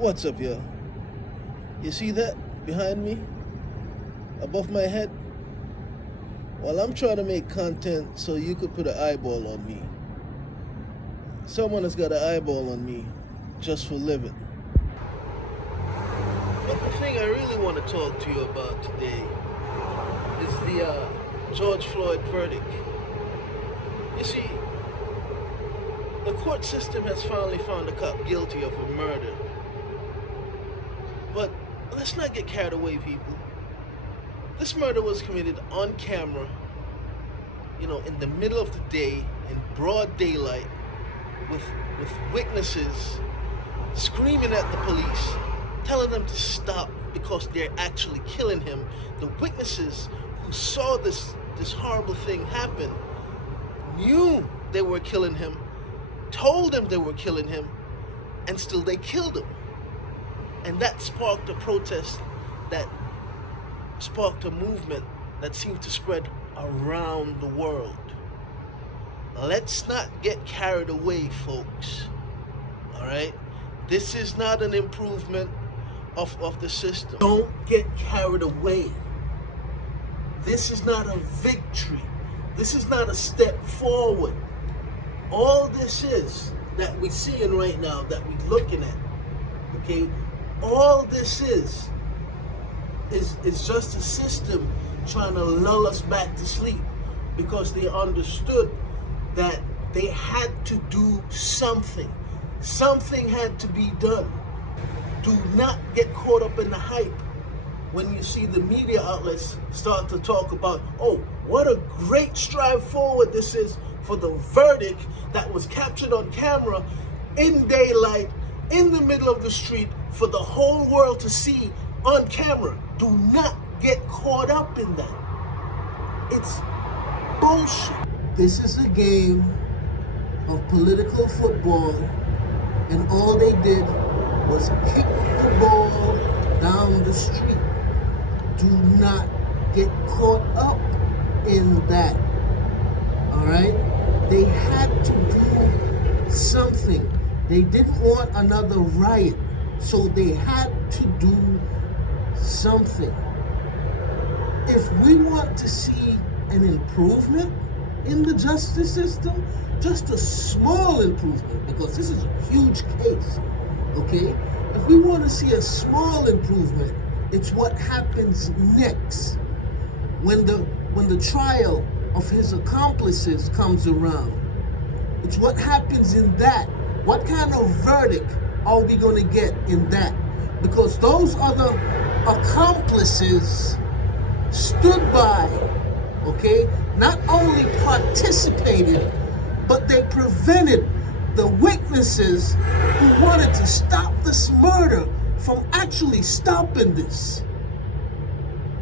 What's up, yo? You see that behind me? Above my head? Well, I'm trying to make content so you could put an eyeball on me. Someone has got an eyeball on me just for living. But the thing I really want to talk to you about today is the George Floyd verdict. You see, the court system has finally found a cop guilty of a murder. But let's not get carried away, people. This murder was committed on camera, in the middle of the day, in broad daylight, with witnesses screaming at the police, telling them to stop because they're actually killing him. The witnesses who saw this horrible thing happen knew they were killing him, told them they were killing him, and still they killed him. And that sparked a protest, that sparked a movement that seemed to spread around the world. Let's not get carried away, folks. All right? This is not an improvement of the system. Don't get carried away. This is not a victory. This is not a step forward. All this is that we're seeing right now, that we're looking at, okay? All this is just a system trying to lull us back to sleep because they understood that they had to do something. Something had to be done. Do not get caught up in the hype when you see the media outlets start to talk about, oh, what a great stride forward this is for the verdict that was captured on camera in daylight, in the middle of the street, for the whole world to see on camera. Do not get caught up in that. It's bullshit. This is a game of political football, and all they did was kick the ball down the street. Do not get caught up in that. All right? They had to do something. They didn't want another riot, so they had to do something. If we want to see an improvement in the justice system, just a small improvement, because this is a huge case, okay? If we want to see a small improvement, it's what happens next when the trial of his accomplices comes around. It's what happens in that. What kind of verdict are we going to get in that? Because those other accomplices stood by, okay? Not only participated, but they prevented the witnesses who wanted to stop this murder from actually stopping this.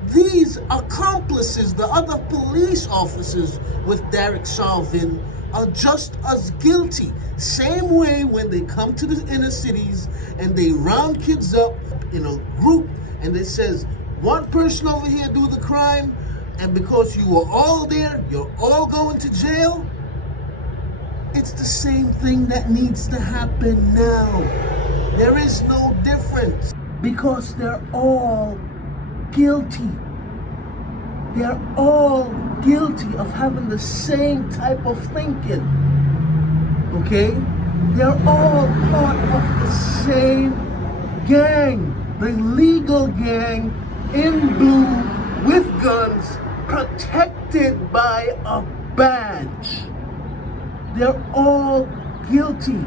These accomplices, the other police officers with Derek Chauvin, are just as guilty. Same way when they come to the inner cities and they round kids up in a group and it says, one person over here do the crime, and because you were all there, you're all going to jail. It's the same thing that needs to happen now. There is no difference because they're all guilty. They're all guilty of having the same type of thinking. Okay? They're all part of the same gang, the legal gang in blue with guns, protected by a badge. They're all guilty.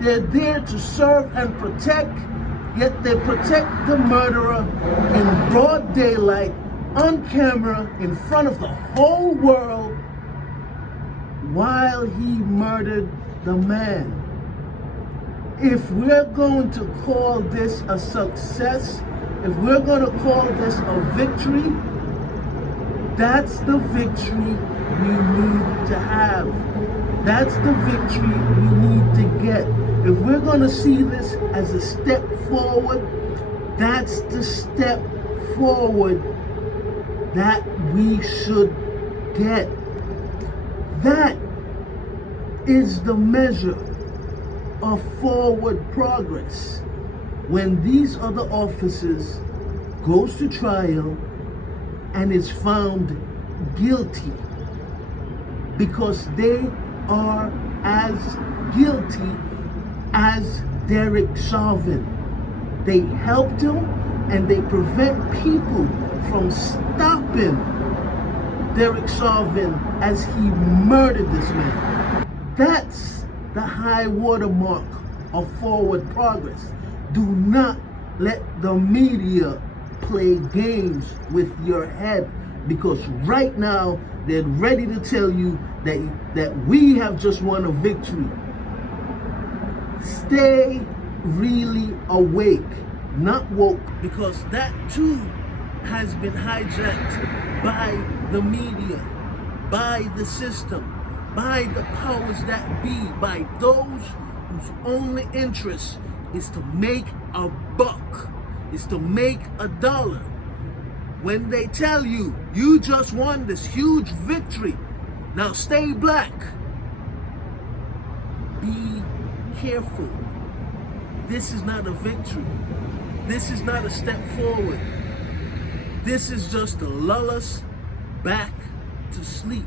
They're there to serve and protect, yet they protect the murderer in broad daylight, on camera, in front of the whole world, while he murdered the man. If we're going to call this a success, if we're going to call this a victory, that's the victory we need to have. That's the victory we need to get. If we're going to see this as a step forward, that's the step forward that we should get. That is the measure of forward progress. when these other officers goes to trial and is found guilty, because they are as guilty as Derek Chauvin. They helped him and they prevent people from stopping Derek Chauvin as he murdered this man. That's the high watermark of forward progress. Do not let the media play games with your head, because right now they're ready to tell you that we have just won a victory. Stay really awake, not woke, because that too has been hijacked by the media, by the system, by the powers that be, by those whose only interest is to make a buck, is to make a dollar. When they tell you, you just won this huge victory, now stay black, be careful. This is not a victory. This is not a step forward. This is just to lull us back to sleep.